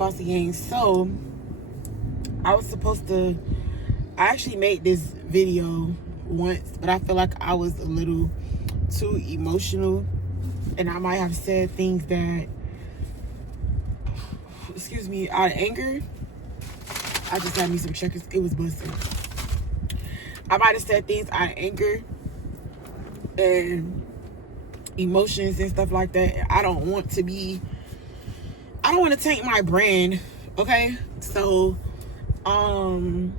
Bossy Gang. So I actually made this video once, but I feel like I was a little too emotional, and I might have said things that, excuse me, out of anger. I just had me some checkers. It was busted. I might have said things out of anger and emotions and stuff like that. I don't want to taint my brand, okay? So I'm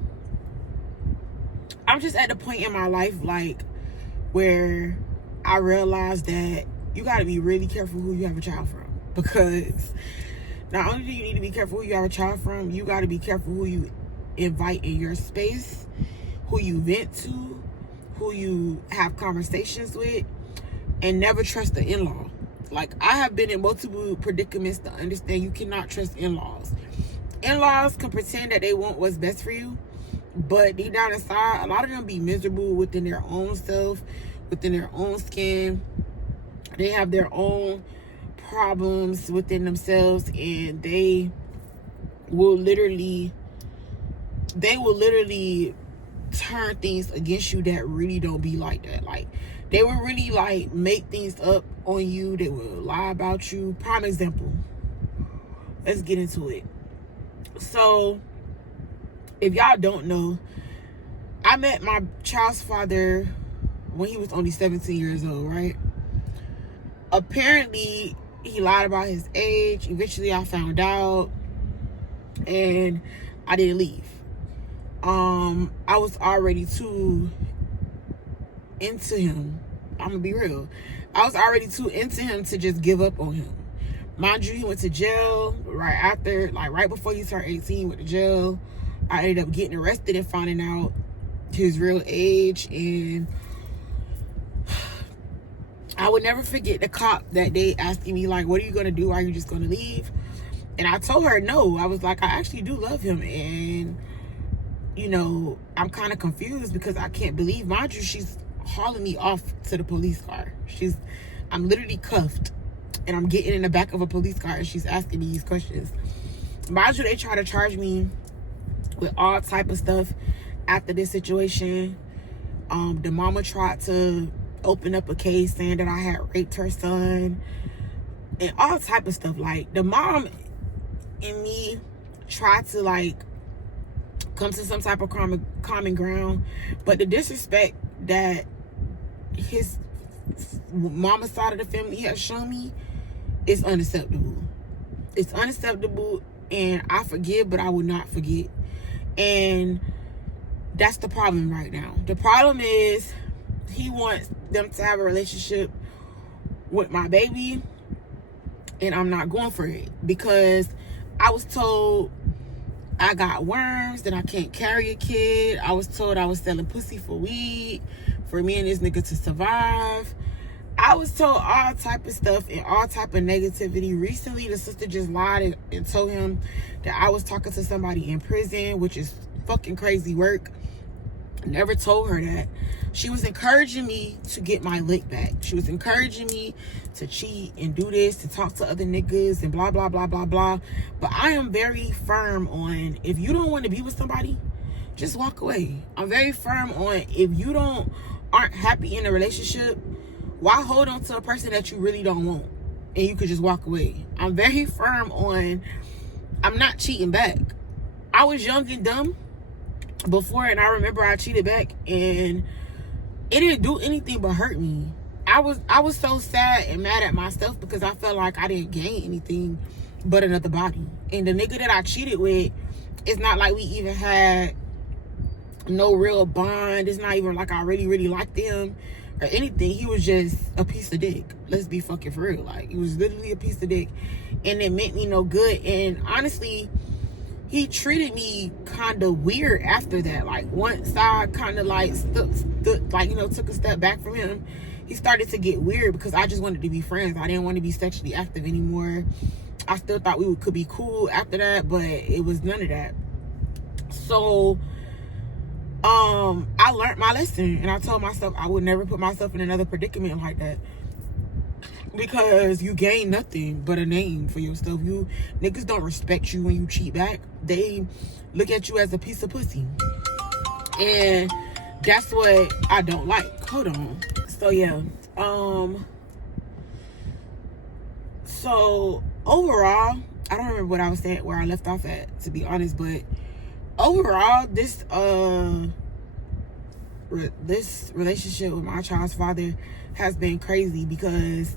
just at the point in my life, like, where I realized that you got to be really careful who you have a child from, because not only do you need to be careful who you have a child from, you got to be careful who you invite in your space, who you vent to, who you have conversations with, and never trust the in-law. Like, I have been in multiple predicaments to understand you cannot trust in-laws. In-laws can pretend that they want what's best for you, but deep down inside, a lot of them be miserable within their own self, within their own skin. They have their own problems within themselves, and they will literally turn things against you that really don't be like that. Like, they will really, like, make things up on you. They will lie about you. Prime example. Let's get into it. So, if y'all don't know, I met my child's father when he was only 17 years old, right? Apparently, he lied about his age. Eventually, I found out, and I didn't leave. I was already too into him. I'm gonna be real. I was already too into him to just give up on him. Mind you, he went to jail right before he turned 18, he went to jail. I ended up getting arrested and finding out his real age, and I would never forget the cop that day asking me, like, what are you gonna do? Are you just gonna leave? And I told her no. I was like, I actually do love him, and you know, I'm kind of confused because I can't believe, mind you, she's hauling me off to the police car. I'm literally cuffed, and I'm getting in the back of a police car, and she's asking me these questions. Mind you, they try to charge me with all type of stuff after this situation. The mama tried to open up a case saying that I had raped her son and all type of stuff. Like, the mom and me tried to, like, come to some type of common ground, but the disrespect that his mama side of the family has shown me is unacceptable. It's unacceptable, and I forgive, but I will not forget. And that's the problem right now. The problem is he wants them to have a relationship with my baby, and I'm not going for it because I was told I got worms, that I can't carry a kid. I was told I was selling pussy for weed, for me and this nigga to survive. I was told all type of stuff and all type of negativity. Recently, the sister just lied and told him that I was talking to somebody in prison, which is fucking crazy work. Never told her that. She was encouraging me to get my lick back. She was encouraging me to cheat and do this, to talk to other niggas and blah, blah, blah, blah, blah. But I am very firm on, if you don't want to be with somebody, just walk away. I'm very firm on, if you aren't happy in a relationship, why hold on to a person that you really don't want? And you could just walk away. I'm very firm on, I'm not cheating back. I was young and dumb before, and I remember I cheated back, and it didn't do anything but hurt me. I was so sad and mad at myself because I felt like I didn't gain anything but another body. And the nigga that I cheated with, it's not like we even had no real bond. It's not even like I really, really liked him or anything. He was just a piece of dick. Let's be fucking for real. Like, he was literally a piece of dick, and it meant me no good. And honestly, he treated me kind of weird after that. Like, once I kind of like stood, like, you know, took a step back from him, he started to get weird because I just wanted to be friends. I didn't want to be sexually active anymore. I still thought we could be cool after that, but it was none of that. So I learned my lesson, and I told myself I would never put myself in another predicament like that. because you gain nothing but a name for yourself. You niggas don't respect you when you cheat back. They look at you as a piece of pussy, and that's what I don't like. Hold on. So yeah, so overall, I don't remember what I was saying, where I left off at, to be honest, but overall, this relationship with my child's father has been crazy because,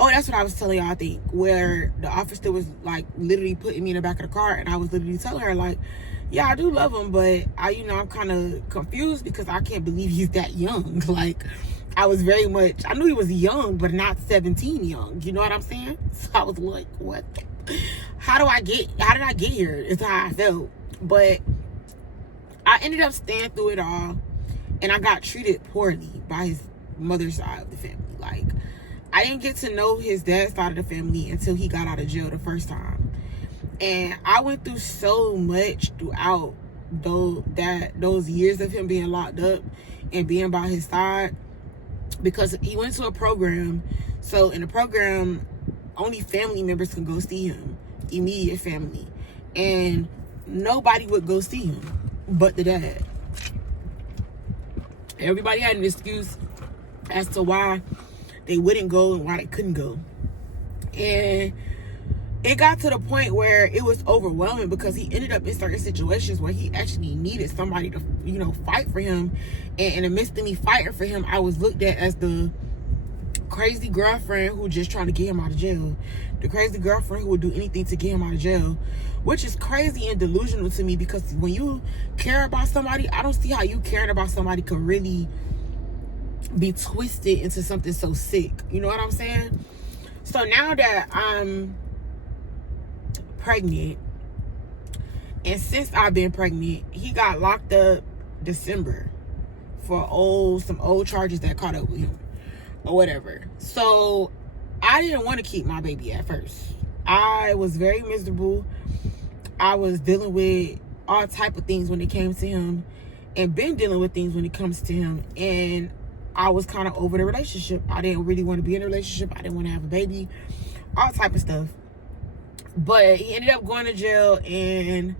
oh, that's what I was telling y'all, I think, where the officer was like literally putting me in the back of the car, and I was literally telling her like, yeah, I do love him, but I'm kind of confused because I can't believe he's that young. Like, I was very much, I knew he was young, but not 17 young. You know what I'm saying? So I was like, what? How did I get here? Is how I felt. But I ended up staying through it all, and I got treated poorly by his mother's side of the family. Like, I didn't get to know his dad's side of the family until he got out of jail the first time. And I went through so much throughout those years of him being locked up and being by his side, because he went to a program. So in the program, only family members can go see him, immediate family, and nobody would go see him but the dad. Everybody had an excuse as to why they wouldn't go and why they couldn't go. And it got to the point where it was overwhelming because he ended up in certain situations where he actually needed somebody to, fight for him. And in the midst of me fighting for him, I was looked at as the crazy girlfriend who just trying to get him out of jail. The crazy girlfriend who would do anything to get him out of jail, which is crazy and delusional to me, because when you care about somebody, I don't see how you caring about somebody could really be twisted into something so sick. You know what I'm saying? So now that I'm pregnant, and since I've been pregnant, he got locked up December for some old charges that caught up with him or whatever. So I didn't want to keep my baby at first. I was very miserable. I was dealing with all type of things when it came to him, and been dealing with things when it comes to him, and I was kind of over the relationship. I didn't really want to be in a relationship. I didn't want to have a baby, all type of stuff. But he ended up going to jail, and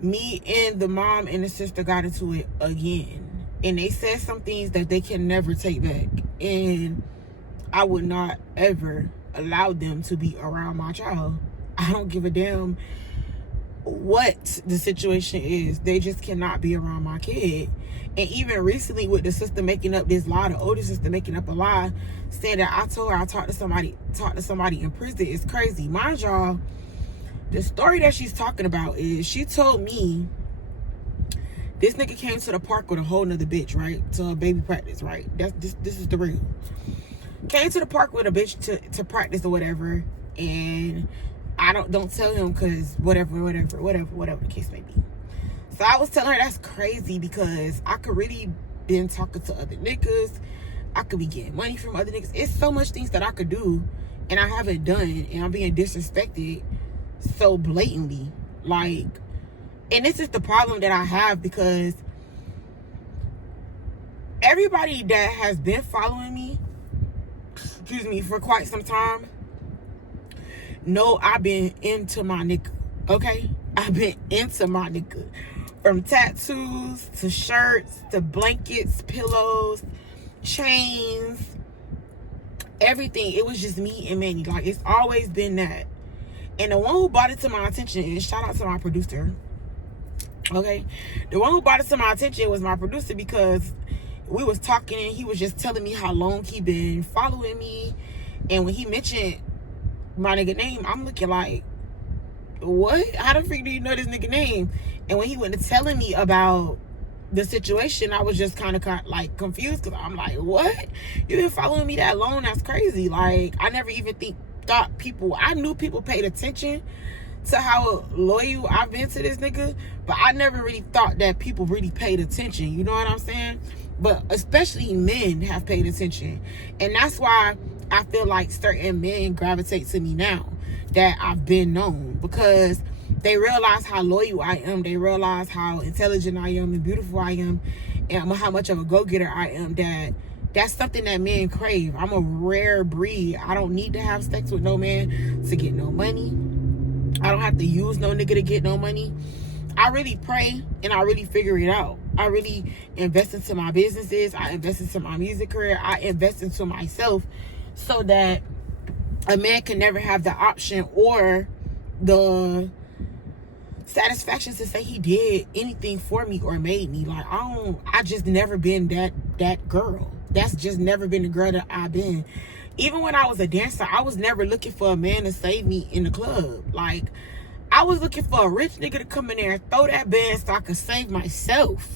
me and the mom and the sister got into it again. And they said some things that they can never take back. And I would not ever allow them to be around my child. I don't give a damn what the situation is. They just cannot be around my kid. And even recently, with the sister making up this lie, the older sister making up a lie, saying that I told her I talked to somebody in prison, is crazy. Mind y'all, the story that she's talking about is, she told me this nigga came to the park with a whole nother bitch, right? To a baby practice, right? This is the real. Came to the park with a bitch to practice or whatever, and I don't tell him because whatever the case may be. So I was telling her that's crazy, because I could really been talking to other niggas. I could be getting money from other niggas. It's so much things that I could do, and I haven't done, and I'm being disrespected so blatantly. Like, and this is the problem that I have, because everybody that has been following me, for quite some time, know I've been into my nigga, okay? I've been into my nigga. From tattoos, to shirts, to blankets, pillows, chains, everything. It was just me and Manny. Like, it's always been that. And the one who brought it to my attention, and shout out to my producer, okay? The one who brought it to my attention was my producer, because we was talking and he was just telling me how long he been following me. And when he mentioned my nigga name, I'm looking like, what? How the freak do you know this nigga name? And when he went to telling me about the situation, I was just kind of like confused, because I'm like, what? You been following me that long? That's crazy. Like, I never even I knew people paid attention to how loyal I've been to this nigga, but I never really thought that people really paid attention. You know what I'm saying? But especially men have paid attention. And that's why I feel like certain men gravitate to me now that I've been known, because they realize how loyal I am. They realize how intelligent I am and beautiful I am, and how much of a go-getter I am, that That's something that men crave. I'm a rare breed. I don't need to have sex with no man to get no money. I don't have to use no nigga to get no money. I really pray and I really figure it out. I really invest into my businesses. I invest into my music career. I invest into myself so that a man can never have the option or the satisfaction to say he did anything for me or made me. Like, I just never been that girl. That's just never been the girl that I've been. Even when I was a dancer, I was never looking for a man to save me in the club. Like, I was looking for a rich nigga to come in there and throw that band so I could save myself.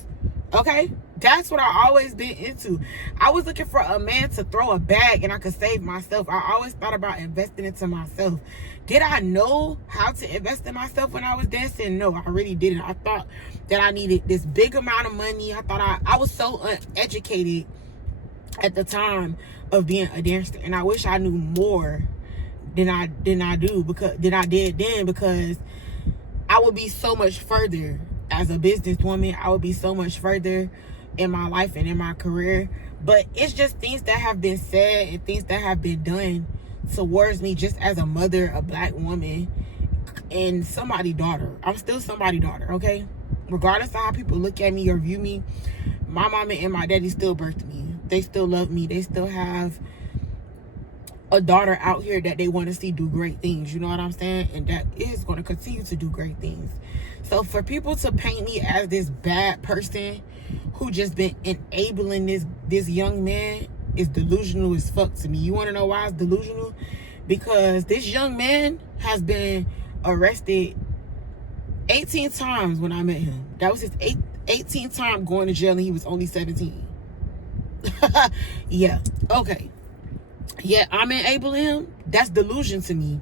Okay? That's what I always been into. I was looking for a man to throw a bag and I could save myself. I always thought about investing into myself. Did I know how to invest in myself when I was dancing? No, I really didn't. I thought that I needed this big amount of money. I thought I was so uneducated at the time of being a dancer, and I wish I knew more than I did then, because I would be so much further as a businesswoman. I would be so much further in my life and in my career. But it's just things that have been said and things that have been done towards me just as a mother, a black woman, and somebody's daughter. I'm still somebody's daughter, okay? Regardless of how people look at me or view me, my mama and my daddy still birthed me. They still love me. They still have a daughter out here that they want to see do great things. You know what I'm saying? And that is going to continue to do great things. So for people to paint me as this bad person who just been enabling this young man is delusional as fuck to me. You want to know why it's delusional? Because this young man has been arrested 18 times when I met him. That was his 18th time going to jail, and he was only 17. Yeah, okay. Yeah, I'm enabling him. That's delusion to me,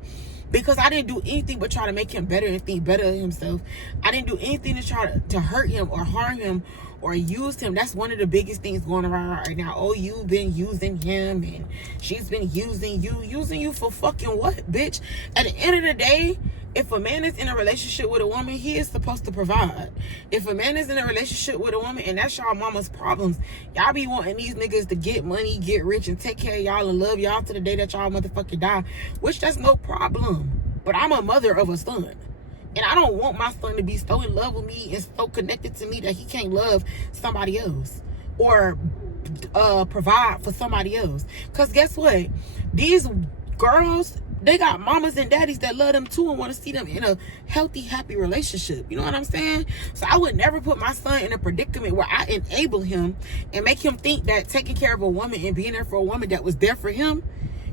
because I didn't do anything but try to make him better and think better of himself. I didn't do anything to try to hurt him or harm him or use him. That's one of the biggest things going around right now. Oh, you've been using him and she's been using you for fucking what, bitch? At the end of the day, if a man is in a relationship with a woman, he is supposed to provide. If a man is in a relationship with a woman and that's y'all mama's problems, y'all be wanting these niggas to get money, get rich, and take care of y'all and love y'all to the day that y'all motherfucking die, which that's no problem. But I'm a mother of a son, and I don't want my son to be so in love with me and so connected to me that he can't love somebody else or provide for somebody else. Because guess what? These girls, they got mamas and daddies that love them too and want to see them in a healthy, happy relationship. You know what I'm saying? So I would never put my son in a predicament where I enable him and make him think that taking care of a woman and being there for a woman that was there for him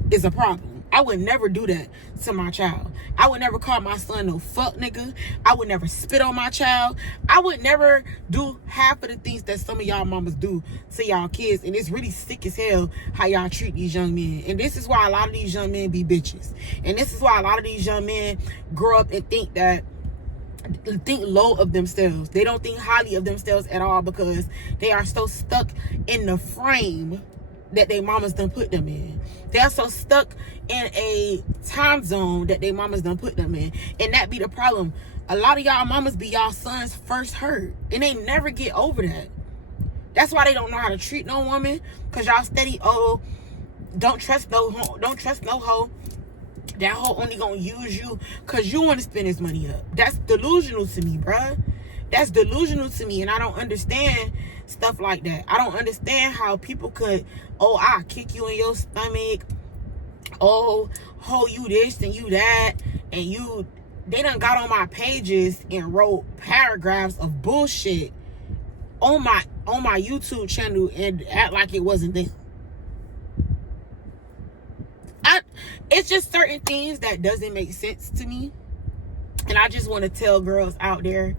is a problem. I would never do that to my child. I would never call my son no fuck nigga. I would never spit on my child. I would never do half of the things that some of y'all mamas do to y'all kids. And it's really sick as hell how y'all treat these young men. And this is why a lot of these young men be bitches. And this is why a lot of these young men grow up and think low of themselves. They don't think highly of themselves at all, because they are so stuck in the frame that their mamas done put them in. They're so stuck in a time zone that their mamas done put them in. And that be the problem. A lot of y'all mamas be y'all sons' first hurt, and they never get over that. That's why they don't know how to treat no woman, because y'all steady, oh, don't trust no hoe. That hoe only gonna use you because you want to spend his money up. That's delusional to me, bruh. That's delusional to me, and I don't understand stuff like that. I don't understand how people could, oh, I'll kick you in your stomach, oh, you this and you that, and they done got on my pages and wrote paragraphs of bullshit on my YouTube channel and act like it wasn't them. It's just certain things that doesn't make sense to me, and I just want to tell girls out there,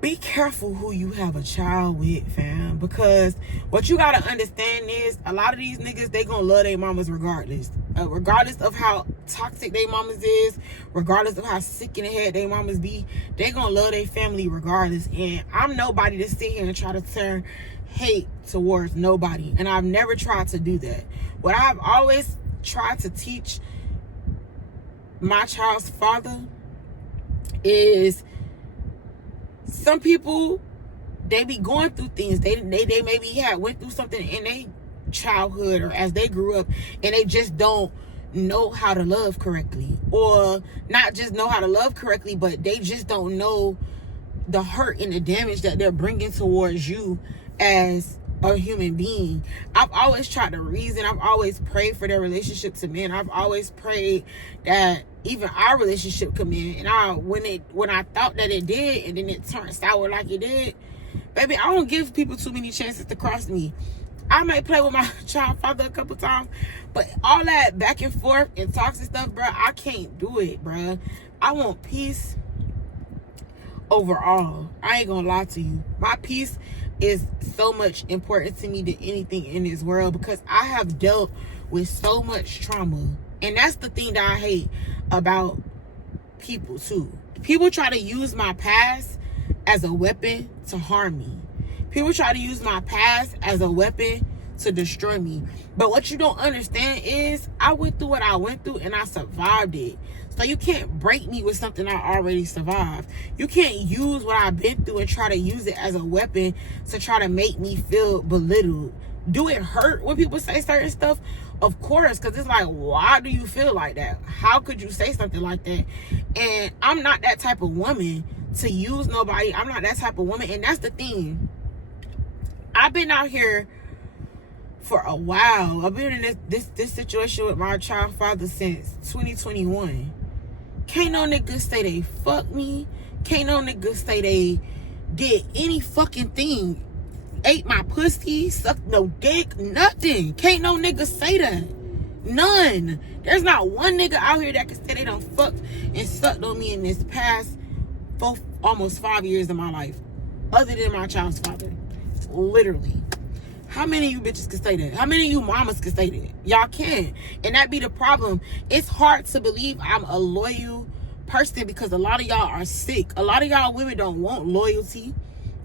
be careful who you have a child with, fam, because what you gotta understand is a lot of these niggas, they gonna love their mamas regardless. Regardless of how toxic their mamas is, regardless of how sick in the head their mamas be, they gonna love their family regardless. And I'm nobody to sit here and try to turn hate towards nobody, and I've never tried to do that. What I've always tried to teach my child's father is, some people they be going through things. They maybe went through something in their childhood or as they grew up, and they just don't know how to love correctly, or not just know how to love correctly, but they just don't know the hurt and the damage that they're bringing towards you as a human being. I've always tried to reason. I've always prayed for their relationship to men. I've always prayed that even our relationship could end. And when I thought that it did, and then it turned sour like it did, baby, I don't give people too many chances to cross me. I might play with my child father a couple times, but all that back and forth and talks and stuff, bro, I can't do it, bro. I want peace overall. I ain't gonna lie to you. My peace is so much important to me than anything in this world, because I have dealt with so much trauma. And that's the thing that I hate about people too. People try to use my past as a weapon to harm me. People try to use my past as a weapon to destroy me. But what you don't understand is I went through what I went through and I survived it. So you can't break me with something I already survived. You can't use what I've been through and try to use it as a weapon to try to make me feel belittled. Do it hurt when people say certain stuff? Of course, because it's like, why do you feel like that? How could you say something like that? And I'm not that type of woman to use nobody. I'm not that type of woman. And that's the thing. I've been out here for a while. I've been in this situation with my child father since 2021. Can't no niggas say they fucked me. Can't no niggas say they did any fucking thing. Ate my pussy, sucked no dick, nothing. Can't no niggas say that. None. There's not one nigga out here that can say they done fucked and sucked on me in this past almost 5 years of my life, other than my child's father. Literally. How many of you bitches can say that? How many of you mamas can say that? Y'all can't. And that be the problem. It's hard to believe I'm a loyal person because a lot of y'all are sick. A lot of y'all women don't want loyalty.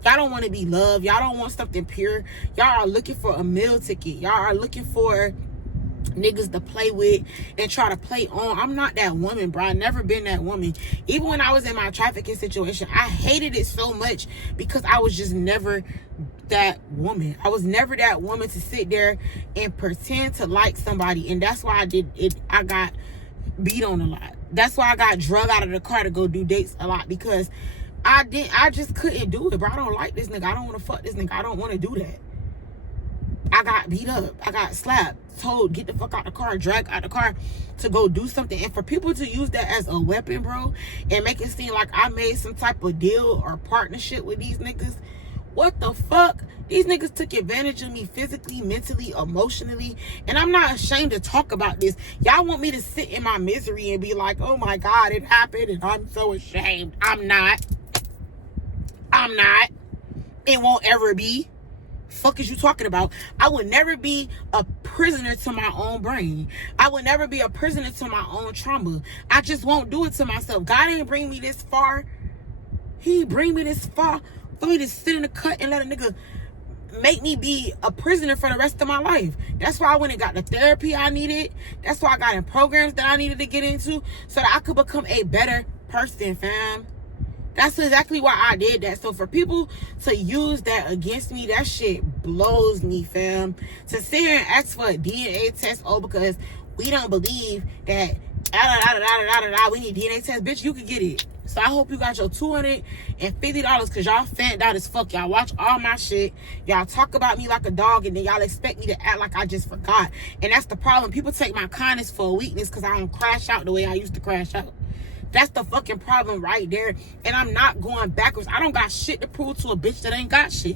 Y'all don't want to be loved. Y'all don't want something pure. Y'all are looking for a meal ticket. Y'all are looking for niggas to play with and try to play on. I'm not that woman, bro. I never been that woman. Even when I was in my trafficking situation, I hated it so much because I was just never that woman. I was never that woman to sit there and pretend to like somebody. And that's why I did it. I got beat on a lot. That's why I got drug out of the car to go do dates a lot, because I just couldn't do it, bro. I don't like this nigga. I don't want to fuck this nigga. I don't want to do that. I got beat up. I got slapped, told get the fuck out the car, dragged out the car to go do something. And for people to use that as a weapon, bro, and make it seem like I made some type of deal or partnership with these niggas, what the fuck? These niggas took advantage of me physically, mentally, emotionally, and I'm not ashamed to talk about this. Y'all want me to sit in my misery and be like, oh my God, it happened and I'm so ashamed. I'm not. It won't ever be. Fuck is you talking about? I would never be a prisoner to my own brain. I would never be a prisoner to my own trauma. I just won't do it to myself. God ain't bring me this far. He bring me this far for me to sit in the cut and let a nigga make me be a prisoner for the rest of my life. That's why I went and got the therapy I needed. That's why I got in programs that I needed to get into so that I could become a better person, fam. That's exactly why I did that. So for people to use that against me, that shit blows me, fam. To sit here and ask for a DNA test, because we don't believe that we need DNA test, bitch, you can get it. So I hope you got your $250 because y'all fanned out as fuck. Y'all watch all my shit. Y'all talk about me like a dog, and then y'all expect me to act like I just forgot. And that's the problem. People take my kindness for a weakness because I don't crash out the way I used to crash out. That's the fucking problem right there. And I'm not going backwards. I don't got shit to prove to a bitch that ain't got shit.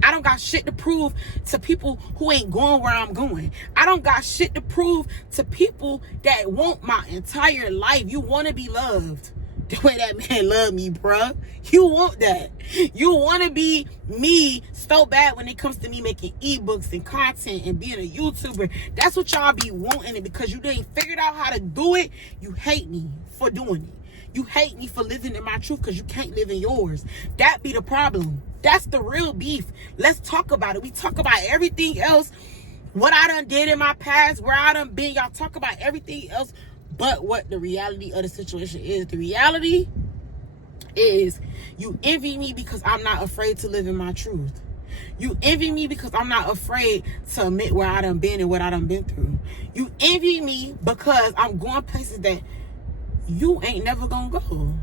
I don't got shit to prove to people who ain't going where I'm going. I don't got shit to prove to people that want my entire life. You want to be loved the way that man loved me, bruh. You want that. You want to be me so bad when it comes to me making ebooks and content and being a YouTuber. That's what y'all be wanting it because you didn't figure out how to do it. You hate me for doing it. You hate me for living in my truth because you can't live in yours. That be the problem. That's the real beef. Let's talk about it. We talk about everything else. What I done did in my past, where I done been. Y'all talk about everything else but what the reality of the situation is. The reality is you envy me because I'm not afraid to live in my truth. You envy me because I'm not afraid to admit where I done been and what I done been through. You envy me because I'm going places that you ain't never gonna go.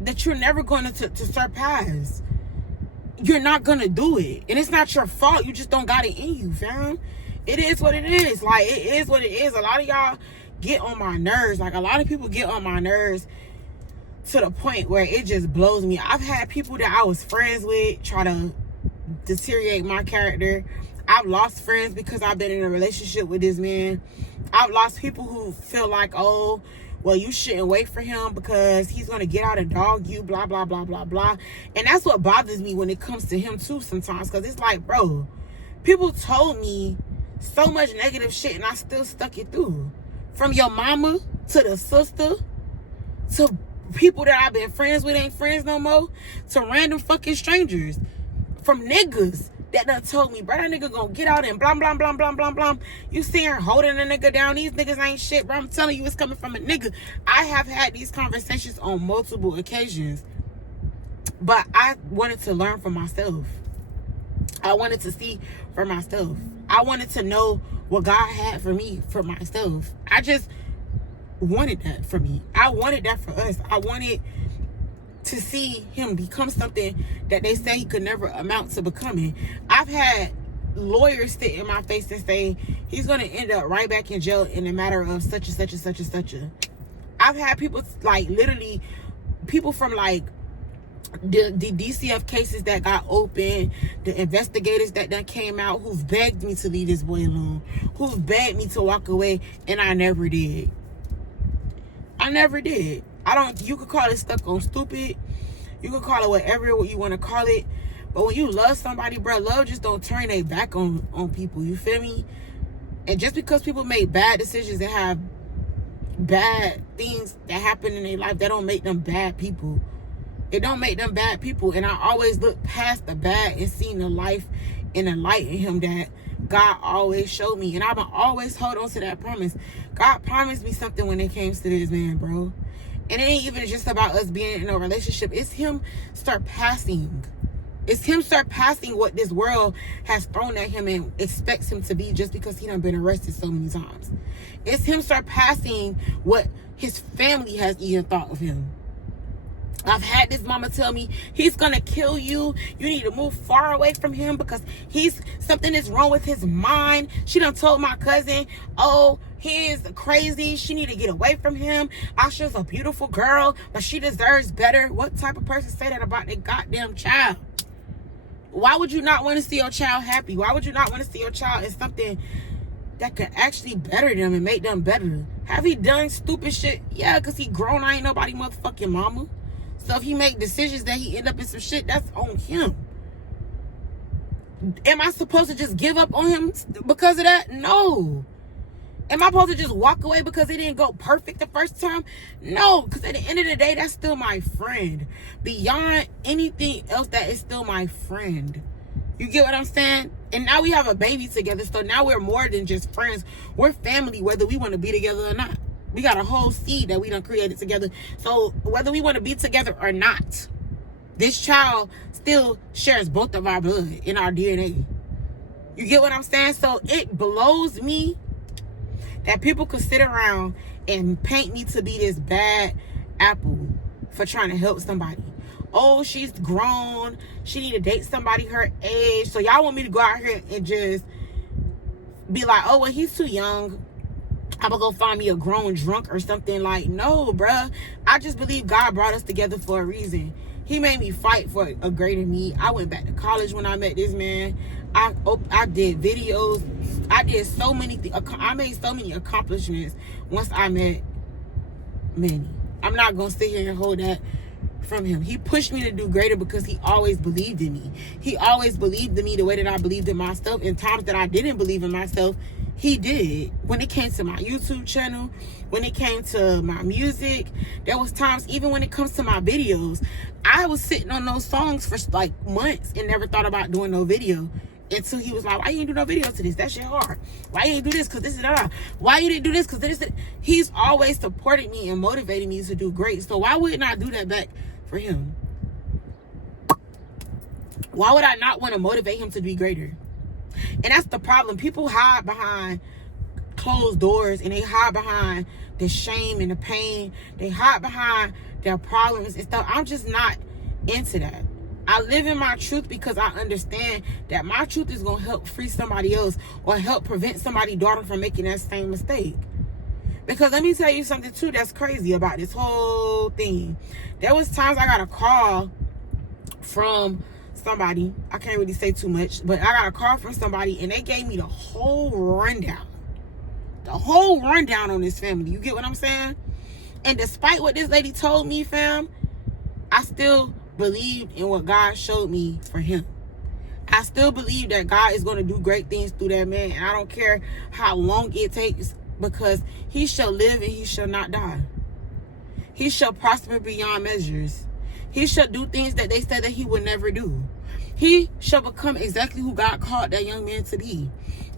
That you're never going to surpass. You're not gonna do it. And it's not your fault. You just don't got it in you, fam. It is what it is. Like, it is what it is. A lot of y'all get on my nerves. Like, a lot of people get on my nerves to the point where it just blows me. I've had people that I was friends with try to deteriorate my character. I've lost friends because I've been in a relationship with this man. I've lost people who feel like, oh, well, you shouldn't wait for him because he's going to get out and dog you, blah, blah, blah, blah, blah. And that's what bothers me when it comes to him, too, sometimes. Because it's like, bro, people told me so much negative shit and I still stuck it through. From your mama to the sister to people that I've been friends with ain't friends no more to random fucking strangers. From niggas that done told me, bro, that nigga gonna get out and blah, blah, blah, blah, blah, blah. You see her holding a nigga down. These niggas ain't shit, bro. I'm telling you, it's coming from a nigga. I have had these conversations on multiple occasions. But I wanted to learn for myself. I wanted to see for myself. I wanted to know what God had for me for myself. I just wanted that for me. I wanted that for us. I wanted to see him become something that they say he could never amount to becoming. I've had lawyers sit in my face and say he's going to end up right back in jail in a matter of such and such and such and such a. I've had people, like, literally people from like the DCF cases that got open, the investigators that done came out, who've begged me to leave this boy alone, who've begged me to walk away, and I never did. I never did. You could call it stuck on stupid. You could call it whatever you want to call it. But when you love somebody, bro, love just don't turn their back on people. You feel me? And just because people make bad decisions and have bad things that happen in their life, that don't make them bad people. It don't make them bad people. And I always look past the bad and see the life and the light in him that God always showed me. And I'm going to always hold on to that promise. God promised me something when it came to this man, bro. And it ain't even just about us being in a relationship. It's him surpassing. It's him surpassing what this world has thrown at him and expects him to be just because he done been arrested so many times. It's him surpassing what his family has even thought of him. I've had this mama tell me, he's gonna kill you. You need to move far away from him because something is wrong with his mind. She done told my cousin, oh, he is crazy. She need to get away from him. Asha's a beautiful girl, but she deserves better. What type of person say that about their goddamn child? Why would you not want to see your child happy? Why would you not want to see your child in something that could actually better them and make them better? Have he done stupid shit? Yeah, because he grown. I ain't nobody motherfucking mama. So if he make decisions that he end up in some shit, that's on him. Am I supposed to just give up on him because of that? No. Am I supposed to just walk away because it didn't go perfect the first time? No, because at the end of the day, that's still my friend. Beyond anything else, that is still my friend. You get what I'm saying? And now we have a baby together, so now we're more than just friends. We're family, whether we want to be together or not. We got a whole seed that we done created together. So whether we want to be together or not, this child still shares both of our blood in our DNA. You get what I'm saying? So it blows me that people could sit around and paint me to be this bad apple for trying to help somebody. Oh, she's grown. She need to date somebody her age. So y'all want me to go out here and just be like, oh, well, he's too young. I'm gonna go find me a grown drunk or something. Like, no, bruh. I just believe God brought us together for a reason. He made me fight for a greater me. I went back to college when I met this man. I did videos. I did so many things. I made so many accomplishments once I met Manny. I'm not gonna sit here and hold that from him. He pushed me to do greater because he always believed in me. He always believed in me the way that I believed in myself. In times that I didn't believe in myself, he did. When it came to my YouTube channel, when it came to my music, there was times, even when it comes to my videos, I was sitting on those songs for like months and never thought about doing no video until he was like, why you ain't do no video to this? That shit hard. Why you ain't do this? Because this is that. Why you didn't do this? Because this is. He's always supported me and motivated me to do great. So why wouldn't I do that back for him. Why would I not want to motivate him to be greater? And that's the problem. People hide behind closed doors, and they hide behind the shame and the pain. They hide behind their problems and stuff. I'm just not into that. I live in my truth because I understand that my truth is going to help free somebody else or help prevent somebody's daughter from making that same mistake. Because let me tell you something too that's crazy about this whole thing. There was times I got a call from somebody. I can't really say too much, but I got a call from somebody and they gave me the whole rundown. The whole rundown on this family. You get what I'm saying? And despite what this lady told me, fam, I still believed in what God showed me for him. I still believe that God is going to do great things through that man. And I don't care how long it takes, because he shall live and he shall not die. He shall prosper beyond measures. He shall do things that they said that he would never do. He shall become exactly who God called that young man to be.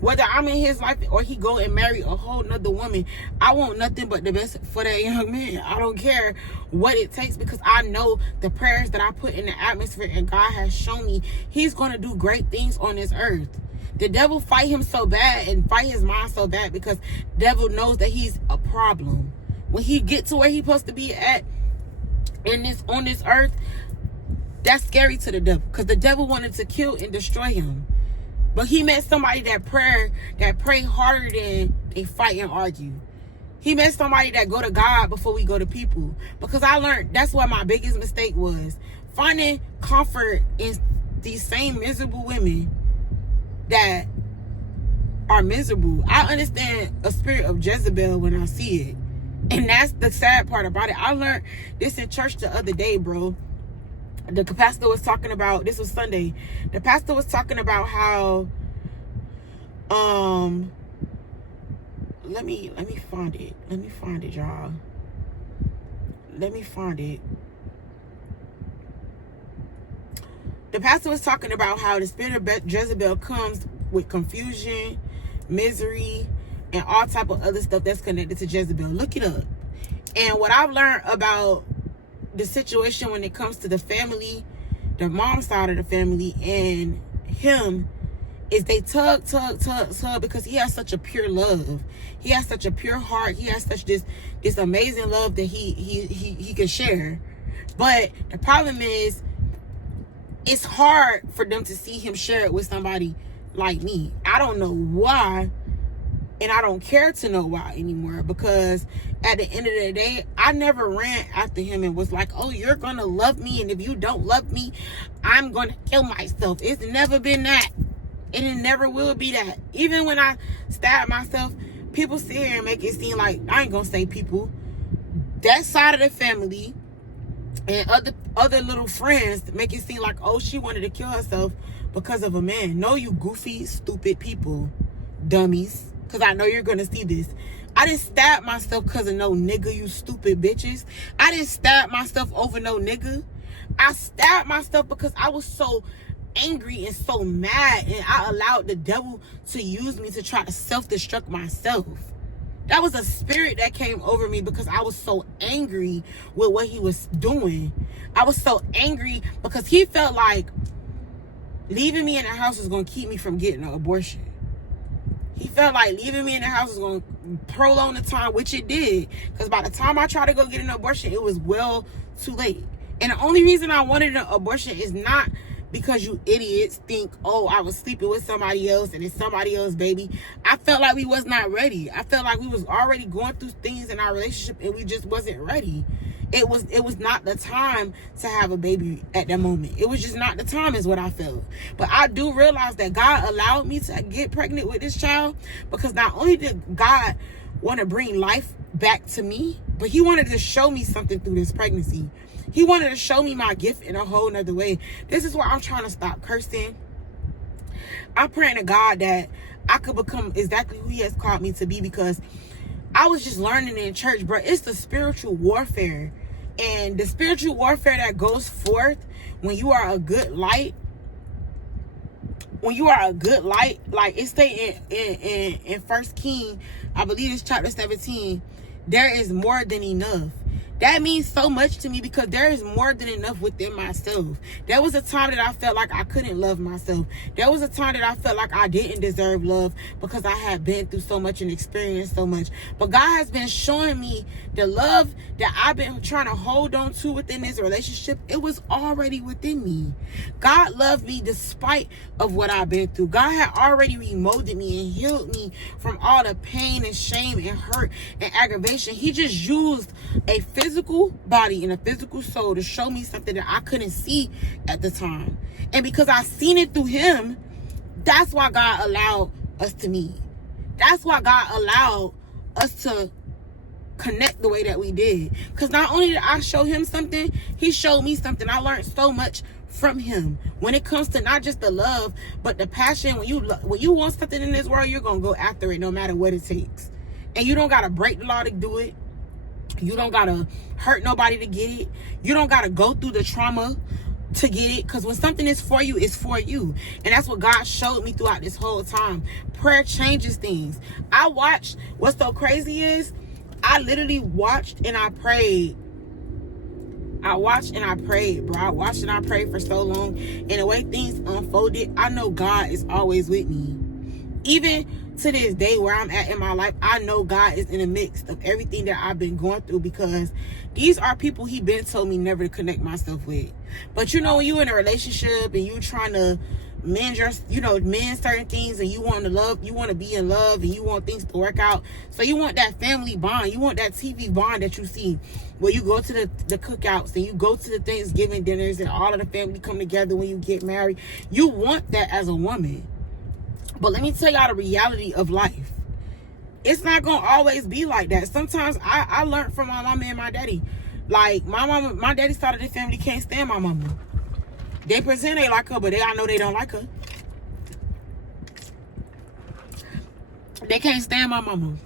Whether I'm in his life or he go and marry a whole nother woman, I want nothing but the best for that young man. I don't care what it takes, because I know the prayers that I put in the atmosphere and God has shown me he's going to do great things on this earth. The devil fight him so bad and fight his mind so bad because devil knows that he's a problem. When he gets to where he's supposed to be at on this earth, that's scary to the devil, because the devil wanted to kill and destroy him. But he met somebody that pray harder than they fight and argue. He met somebody that go to God before we go to people. Because I learned that's what my biggest mistake was. Finding comfort in these same miserable women that are miserable. I understand a spirit of Jezebel when I see it. And that's the sad part about it. I learned this in church the other day, bro. The pastor was talking about, this was Sunday, the pastor was talking about how let me find it, y'all. Let me find it. The pastor was talking about how the spirit of Jezebel comes with confusion, misery, and all type of other stuff that's connected to Jezebel. Look it up. And what I've learned about the situation when it comes to the family, the mom side of the family, and him, is they tug because he has such a pure love. He has such a pure heart. He has such this amazing love that he can share. But the problem is, it's hard for them to see him share it with somebody like me. I don't know why, and I don't care to know why anymore, because at the end of the day, I never ran after him and was like, oh, you're going to love me, and if you don't love me, I'm going to kill myself. It's never been that, and it never will be that. Even when I stab myself, people sit here and make it seem like, I ain't going to say people, that side of the family and other little friends make it seem like, oh, she wanted to kill herself because of a man. No, you goofy, stupid people, dummies. Because I know you're going to see this. I didn't stab myself because of no nigga, you stupid bitches. I didn't stab myself over no nigga. I stabbed myself because I was so angry and so mad, and I allowed the devil to use me to try to self-destruct myself. That was a spirit that came over me because I was so angry with what he was doing. I was so angry because he felt like leaving me in the house was going to keep me from getting an abortion. He felt like leaving me in the house was going to prolong the time, which it did. Because by the time I tried to go get an abortion, it was well too late. And the only reason I wanted an abortion is not because you idiots think, oh, I was sleeping with somebody else and it's somebody else's baby. I felt like we was not ready. I felt like we was already going through things in our relationship and we just wasn't ready. It was not the time to have a baby at that moment. It was just not the time, is what I felt. But I do realize that God allowed me to get pregnant with this child, because not only did God want to bring life back to me, but he wanted to show me something through this pregnancy. He wanted to show me my gift in a whole nother way. This is why I'm trying to stop cursing. I'm praying to God that I could become exactly who he has called me to be, because I was just learning in church, bro. It's the spiritual warfare. And the spiritual warfare that goes forth when you are a good light. When you are a good light, like it say in 1 King, I believe it's chapter 17, there is more than enough. That means so much to me because there is more than enough within myself. There was a time that I felt like I couldn't love myself. There was a time that I felt like I didn't deserve love because I had been through so much and experienced so much. But God has been showing me the love that I've been trying to hold on to within this relationship. It was already within me. God loved me despite of what I've been through. God had already remolded me and healed me from all the pain and shame and hurt and aggravation. He just used a physical body and a physical soul to show me something that I couldn't see at the time. And because I seen it through him, that's why God allowed us to meet. That's why God allowed us to connect the way that we did. Because not only did I show him something, he showed me something. I learned so much from him when it comes to not just the love, but the passion. When you want something in this world, you're gonna go after it no matter what it takes. And you don't gotta break the law to do it. You don't gotta hurt nobody to get it. You don't gotta go through the trauma to get it. Because when something is for you, it's for you. And that's what God showed me throughout this whole time. Prayer changes things. I watched. What's so crazy is I literally watched and I prayed. I watched and I prayed, bro. I watched and I prayed for so long. And the way things unfolded, I know God is always with me. Even to this day where I'm at in my life, I know God is in the mix of everything that I've been going through, because these are people he been told me never to connect myself with. But you know, when you in a relationship and you trying to mend certain things, and you want to love, you want to be in love, and you want things to work out. So you want that family bond, you want that TV bond that you see where you go to the cookouts and you go to the Thanksgiving dinners and all of the family come together when you get married. You want that as a woman. But let me tell y'all the reality of life. It's not going to always be like that. Sometimes I learned from my mama and my daddy. Like, my daddy's side of the family can't stand my mama. They present they like her, but I know they don't like her. They can't stand my mama.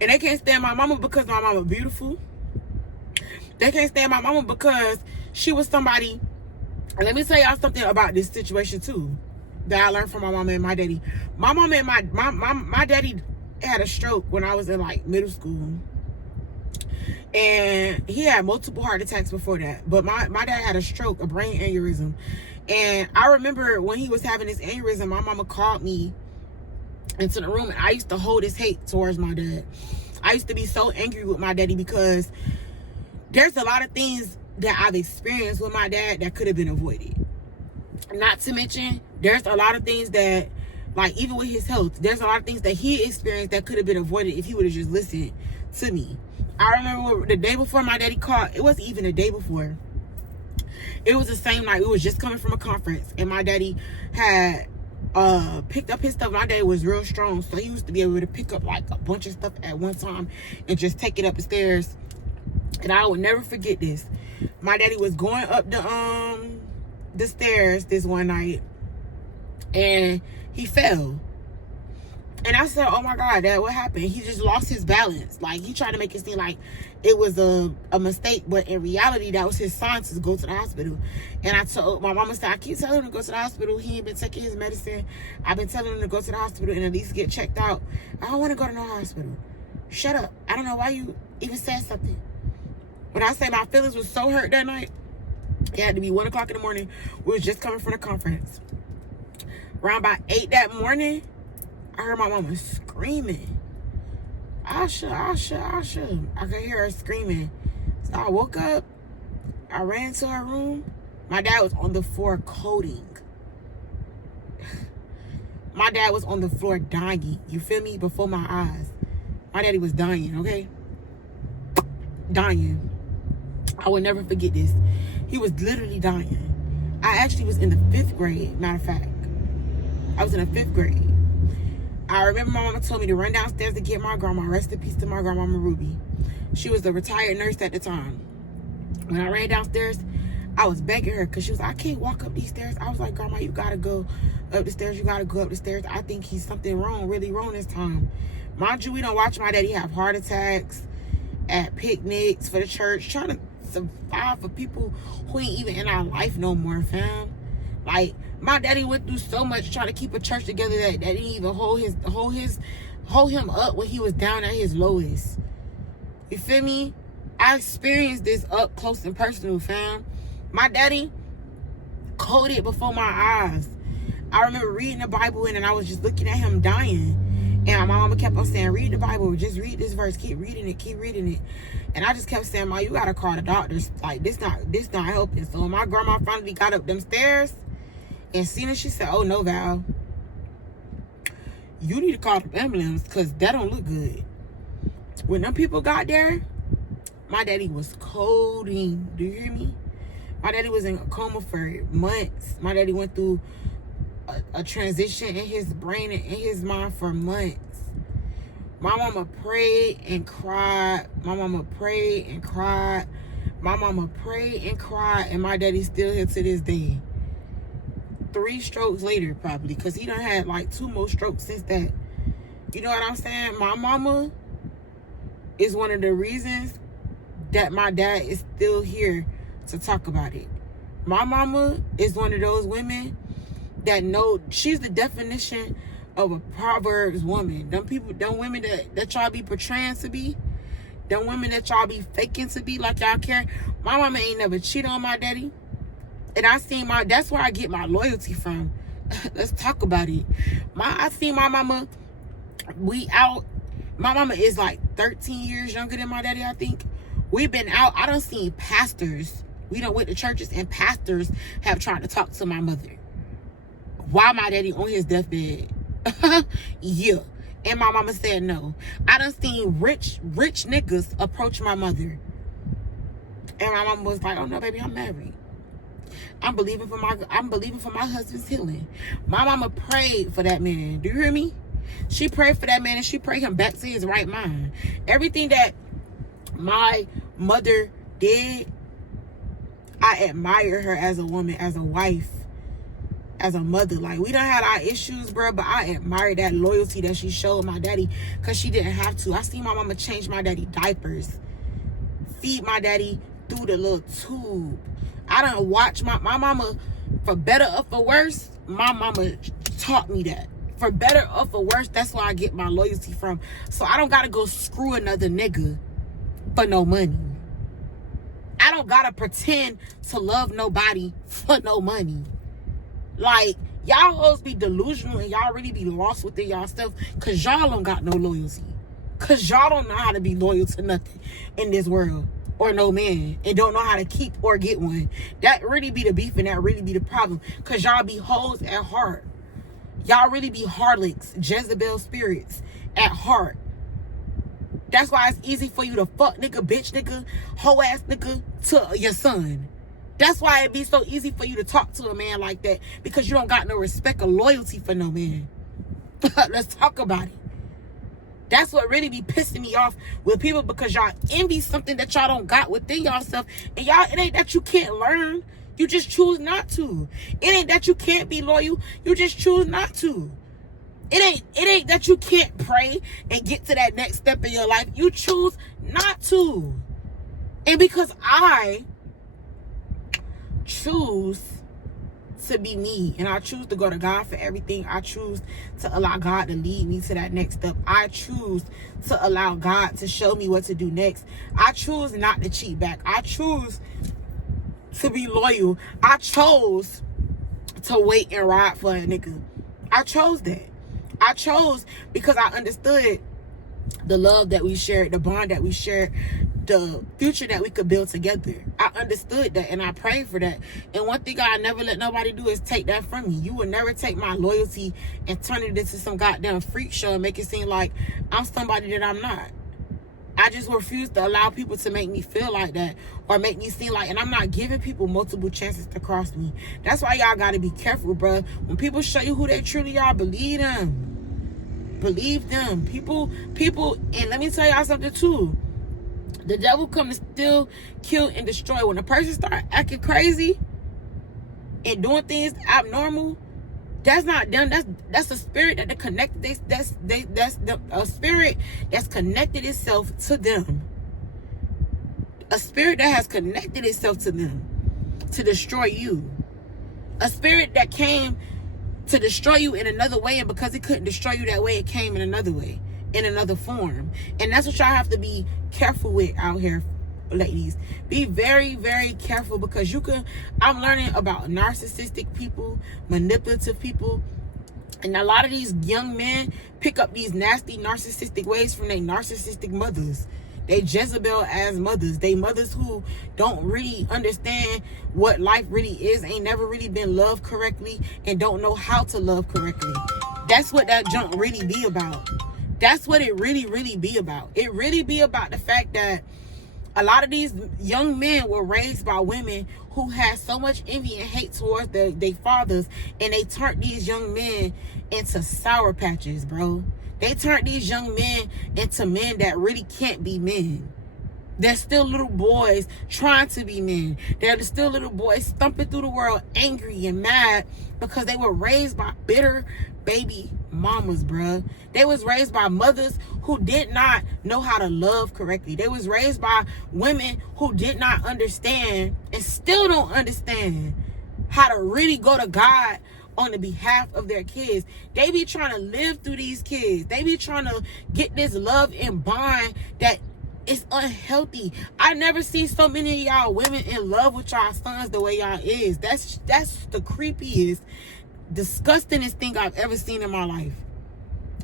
And they can't stand my mama because my mama beautiful. They can't stand my mama because she was somebody. And let me tell y'all something about this situation too that I learned from my mama and my daddy. My mama and my daddy had a stroke when I was in like middle school. And he had multiple heart attacks before that. But my dad had a stroke, a brain aneurysm. And I remember when he was having this aneurysm, my mama called me into the room, and I used to hold his hate towards my dad. I used to be so angry with my daddy because there's a lot of things that I've experienced with my dad that could have been avoided. Not to mention, there's a lot of things that, like, even with his health, there's a lot of things that he experienced that could have been avoided if he would have just listened to me. I remember the day before my daddy called, it wasn't even the day before. It was the same night. We was just coming from a conference, and my daddy had picked up his stuff. My daddy was real strong, so he used to be able to pick up like a bunch of stuff at one time and just take it up the stairs. And I would never forget this. My daddy was going up the stairs this one night, and he fell. And I said, oh my God, Dad, what happened? He just lost his balance. Like, he tried to make it seem like it was a mistake, but in reality, that was his sign to go to the hospital. And I told my mama, said, I keep telling him to go to the hospital. He ain't been taking his medicine. I've been telling him to go to the hospital and at least get checked out. I don't want to go to no hospital. Shut up. I don't know why you even said something. When I say my feelings was so hurt that night, it had to be 1 o'clock in the morning. We was just coming from the conference. Around about 8 that morning, I heard my mama screaming. Asha, Asha, Asha. I could hear her screaming. So I woke up. I ran to her room. My dad was on the floor coding. My dad was on the floor dying. You feel me? Before my eyes. My daddy was dying, okay? Dying. I will never forget this. He was literally dying. I actually was in the 5th grade, matter of fact. I was in the 5th grade. I remember my mama told me to run downstairs to get my grandma. Rest in peace to my grandmama Ruby. She was a retired nurse at the time. When I ran downstairs, I was begging her because she was like, I can't walk up these stairs. I was like, Grandma, you gotta go up the stairs. You gotta go up the stairs. I think he's something wrong, really wrong this time. Mind you, we don't watch my daddy have heart attacks at picnics for the church, trying to survive for people who ain't even in our life no more, fam. Like, my daddy went through so much trying to keep a church together that didn't even hold him up when he was down at his lowest. You feel me? I experienced this up close and personal, fam. My daddy coded before my eyes. I remember reading the Bible and I was just looking at him dying. And my mama kept on saying, read the Bible, just read this verse, keep reading it, keep reading it. And I just kept saying, Ma, you gotta call the doctors. Like, this not helping. So when my grandma finally got up them stairs and seen it, she said, oh no, Val, you need to call the ambulance because that don't look good. When them people got there, my daddy was coding. Do you hear me? My daddy was in a coma for months. My daddy went through a transition in his brain and in his mind for months. My mama prayed and cried. My mama prayed and cried. My mama prayed and cried. And my daddy's still here to this day. 3 strokes later, probably. Because he done had like 2 more strokes since that. You know what I'm saying? My mama is one of the reasons that my dad is still here to talk about it. My mama is one of those women that know, she's the definition of a Proverbs woman. Them women that y'all be portraying to be, them women that y'all be faking to be like y'all care. My mama ain't never cheated on my daddy. And that's where I get my loyalty from. Let's talk about it. I seen my mama, my mama is like 13 years younger than my daddy, I think. We've been out, I done seen pastors. We done went to churches and pastors have tried to talk to my mother while my daddy on his deathbed. Yeah. And my mama said no. I done seen rich niggas approach my mother. And my mama was like, oh no, baby, I'm married. I'm believing for my husband's healing. My mama prayed for that man. Do you hear me? She prayed for that man and she prayed him back to his right mind. Everything that my mother did, I admire her as a woman, as a wife, as a mother. Like, we done had our issues, bro, but I admire that loyalty that she showed my daddy because she didn't have to. I seen my mama change my daddy diapers, feed my daddy through the little tube. I done watch my mama, for better or for worse, my mama taught me that. For better or for worse, that's where I get my loyalty from. So I don't gotta go screw another nigga for no money. I don't gotta pretend to love nobody for no money. Like, y'all always be delusional and y'all really be lost within y'all stuff because y'all don't got no loyalty. Because y'all don't know how to be loyal to nothing in this world or no man and don't know how to keep or get one. That really be the beef and that really be the problem because y'all be hoes at heart. Y'all really be harlots, Jezebel spirits at heart. That's why it's easy for you to fuck nigga, bitch nigga, hoe ass nigga to your son. That's why it be so easy for you to talk to a man like that because you don't got no respect or loyalty for no man. Let's talk about it. That's what really be pissing me off with people because y'all envy something that y'all don't got within yourself. And y'all, it ain't that you can't learn. You just choose not to. It ain't that you can't be loyal. You just choose not to. It ain't that you can't pray and get to that next step in your life. You choose not to. And because I choose to be me and I choose to go to God for everything, I choose to allow God to lead me to that next step. I choose to allow God to show me what to do next. I choose not to cheat back. I choose to be loyal. I chose to wait and ride for a nigga. I chose that. I chose because I understood the love that we shared, the bond that we shared, the future that we could build together. I understood that and I prayed for that. And one thing I never let nobody do is take that from me. You will never take my loyalty and turn it into some goddamn freak show and make it seem like I'm somebody that I'm not. I just refuse to allow people to make me feel like that or make me seem like, and I'm not giving people multiple chances to cross me. That's why y'all got to be careful, bro. When people show you who they truly are, believe them. Believe them. People, and let me tell y'all something too. The devil come to steal, kill, and destroy. When a person start acting crazy and doing things abnormal, that's not them. That's a spirit that a spirit that's connected itself to them. A spirit that has connected itself to them to destroy you. A spirit that came to destroy you in another way, and because it couldn't destroy you that way, it came in another way, in another form. And that's what y'all have to be careful with out here. ladies, be very, very careful, because I'm learning about narcissistic people, manipulative people, and a lot of these young men pick up these nasty narcissistic ways from their narcissistic mothers. They Jezebel as mothers. They mothers who don't really understand what life really is, ain't never really been loved correctly, and don't know how to love correctly. That's what that junk really be about. That's what it really, really be about. It really be about the fact that a lot of these young men were raised by women who had so much envy and hate towards their fathers, and they turned these young men into sour patches, bro. They turned these young men into men that really can't be men. They're still little boys trying to be men. They're still little boys stumping through the world angry and mad because they were raised by bitter baby mamas, bruh. They was raised by mothers who did not know how to love correctly. They was raised by women who did not understand and still don't understand how to really go to God on the behalf of their kids. They be trying to live through these kids. They be trying to get this love and bond that is unhealthy. I never seen so many of y'all women in love with y'all sons the way y'all is. That's the creepiest, disgustingest thing I've ever seen in my life.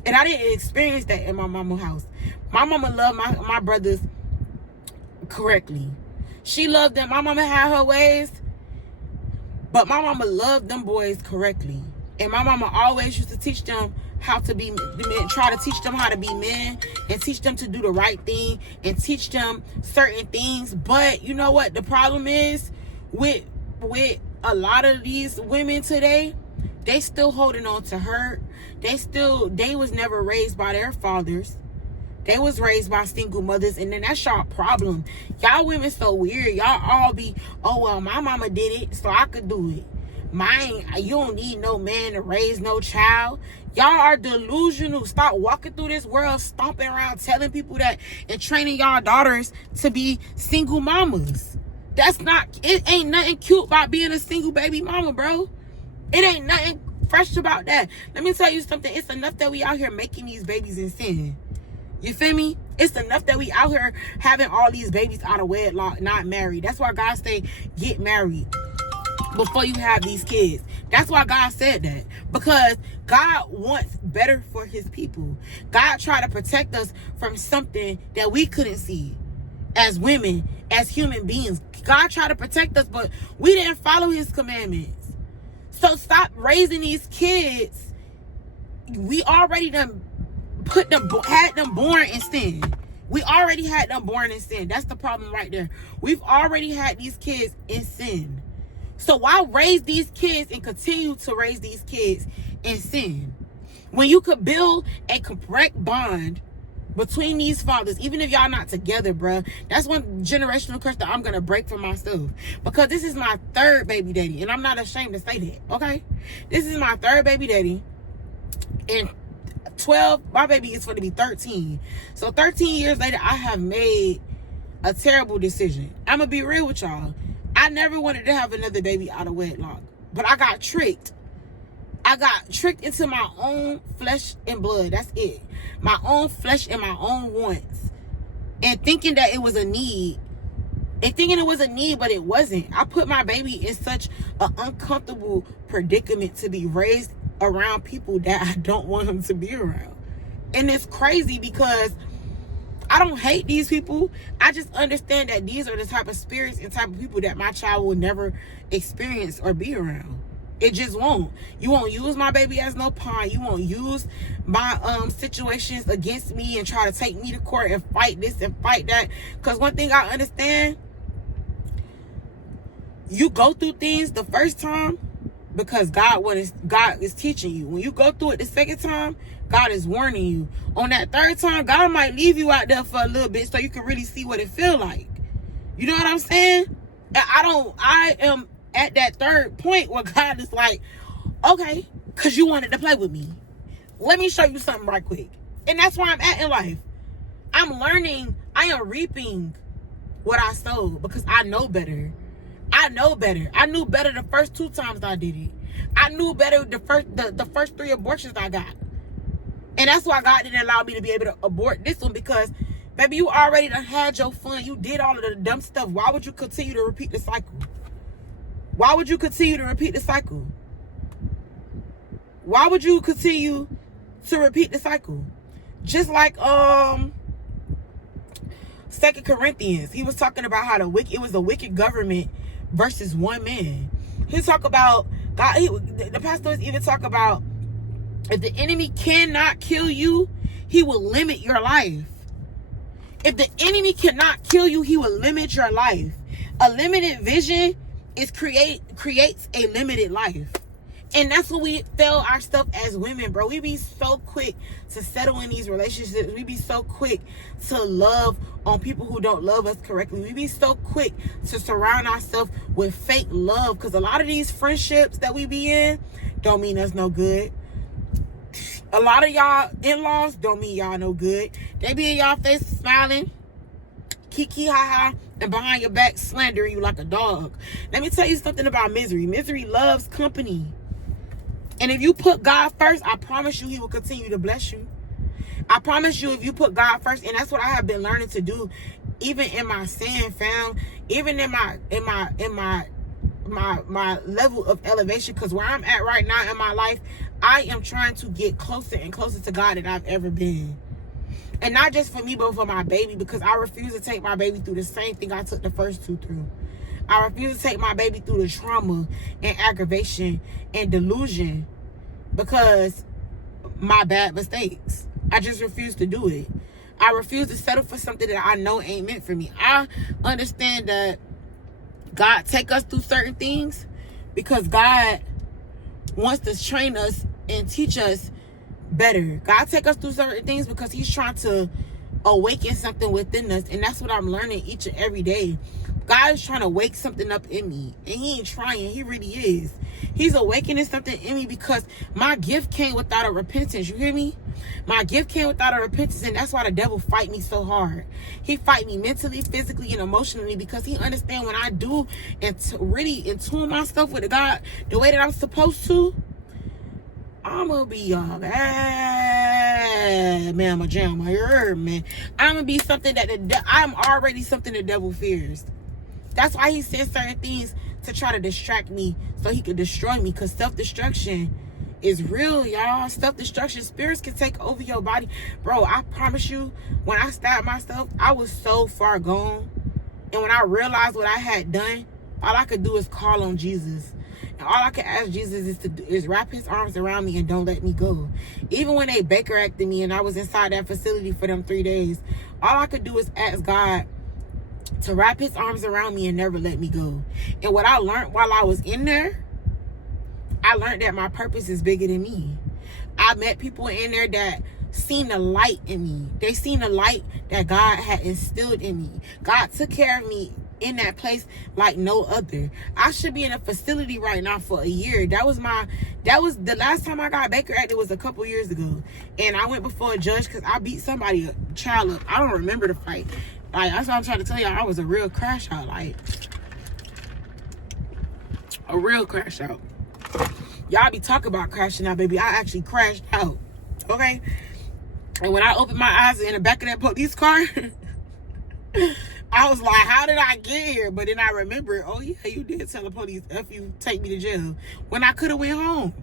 And I didn't experience that in my mama's house. My mama loved my brothers correctly. She loved them. My mama had her ways, but my mama loved them boys correctly. And my mama always used to teach them how to be men, try to teach them how to be men, and teach them to do the right thing, and teach them certain things. But you know what the problem is with a lot of these women today? They still holding on to hurt. They was never raised by their fathers. They was raised by single mothers, and then that's y'all problem. Y'all women so weird. Y'all all be, oh well, my mama did it, so I could do it. You don't need no man to raise no child. Y'all are delusional. Stop walking through this world stomping around telling people that and training y'all daughters to be single mamas. It ain't nothing cute about being a single baby mama, bro. It ain't nothing fresh about that. Let me tell you something. It's enough that we out here making these babies in sin. You feel me? It's enough that we out here having all these babies out of wedlock, not married. That's why God say, get married before you have these kids. That's why God said that. Because God wants better for his people. God tried to protect us from something that we couldn't see as women, as human beings. God tried to protect us, but we didn't follow his commandments. So stop raising these kids. We already had them born in sin. We already had them born in sin. That's the problem right there. We've already had these kids in sin. So why raise these kids and continue to raise these kids in sin when you could build a correct bond between these fathers, even if y'all not together, bruh? That's one generational curse that I'm gonna break for myself, because this is my third baby daddy, and I'm not ashamed to say that. Okay, this is my third baby daddy, and 12, my baby is going to be 13. So 13 years later, I have made a terrible decision. I'm gonna be real with y'all. I never wanted to have another baby out of wedlock, but I got tricked. I got tricked into my own flesh and blood. That's it. My own flesh and my own wants. And thinking that it was a need. And thinking it was a need, but it wasn't. I put my baby in such an uncomfortable predicament to be raised around people that I don't want him to be around. And it's crazy because I don't hate these people. I just understand that these are the type of spirits and type of people that my child will never experience or be around. It just won't. You won't use my baby as no pawn. You won't use my situations against me and try to take me to court and fight this and fight that. Because one thing I understand, you go through things the first time because God is teaching you. When you go through it the second time, God is warning you. On that third time, God might leave you out there for a little bit so you can really see what it feel like. You know what I'm saying? I am at that third point where God is like, okay, because you wanted to play with me. Let me show you something right quick. And that's where I'm at in life. I'm learning. I am reaping what I sowed because I know better. I know better. I knew better the first 2 times I did it. I knew better the first 3 abortions I got. And that's why God didn't allow me to be able to abort this one, because Baby, you already done had your fun. You did all of the dumb stuff. Why would you continue to repeat the cycle? Why would you continue to repeat the cycle? Why would you continue to repeat the cycle? Just like 2 Corinthians, he was talking about how it was a wicked government versus one man. He talk about God. The pastor was even talk about if the enemy cannot kill you, he will limit your life. If the enemy cannot kill you, he will limit your life. A limited vision creates a limited life. And that's what we fail ourselves as women, bro. We be so quick to settle in these relationships. We be so quick to love on people who don't love us correctly. We be so quick to surround ourselves with fake love. Because a lot of these friendships that we be in don't mean us no good. A lot of y'all in-laws don't mean y'all no good. They be in y'all face smiling, kiki ha ha, and behind your back slandering you like a dog. Let me tell you something about misery. Misery loves company. And if you put God first, I promise you he will continue to bless you. I promise you if you put God first, and that's what I have been learning to do, even in my sin, fam, even in my level of elevation, because where I'm at right now in my life, I am trying to get closer and closer to God than I've ever been. And not just for me, but for my baby, because I refuse to take my baby through the same thing I took the first two through. I refuse to take my baby through the trauma and aggravation and delusion because my bad mistakes. I just refuse to do it. I refuse to settle for something that I know ain't meant for me. I understand that God take us through certain things because God wants to train us and teach us better. God take us through certain things because he's trying to awaken something within us. And that's what I'm learning each and every day. God is trying to wake something up in me. And he ain't trying. He really is. He's awakening something in me because my gift came without a repentance. You hear me? My gift came without a repentance. And that's why the devil fight me so hard. He fight me mentally, physically, and emotionally because he understands when I do and really in tune myself with God the way that I'm supposed to, I'm going to be man, my jam, my herb, man. I'm going to be something that I'm already something the devil fears. That's why he says certain things to try to distract me so he could destroy me, because self-destruction is real, y'all. Self-destruction, spirits can take over your body. Bro, I promise you, when I stabbed myself, I was so far gone. And when I realized what I had done, all I could do is call on Jesus. And all I could ask Jesus is wrap his arms around me and don't let me go. Even when they Baker acted me and I was inside that facility for them 3 days, all I could do is ask God to wrap his arms around me and never let me go. And what I learned while I was in there, I learned that my purpose is bigger than me. I met people in there that seen the light in me. They seen the light that God had instilled in me. God took care of me in that place like no other. I should be in a facility right now for a year. That was the last time I got Baker acted was a couple years ago. And I went before a judge because I beat somebody, a child up. I don't remember the fight. Like, that's what I'm trying to tell y'all. I was a real crash out. Like, a real crash out. Y'all be talking about crashing out, baby. I actually crashed out. Okay? And when I opened my eyes in the back of that police car, I was like, how did I get here? But then I remembered, oh yeah, you did tell the police, F you, take me to jail. When I could have went home.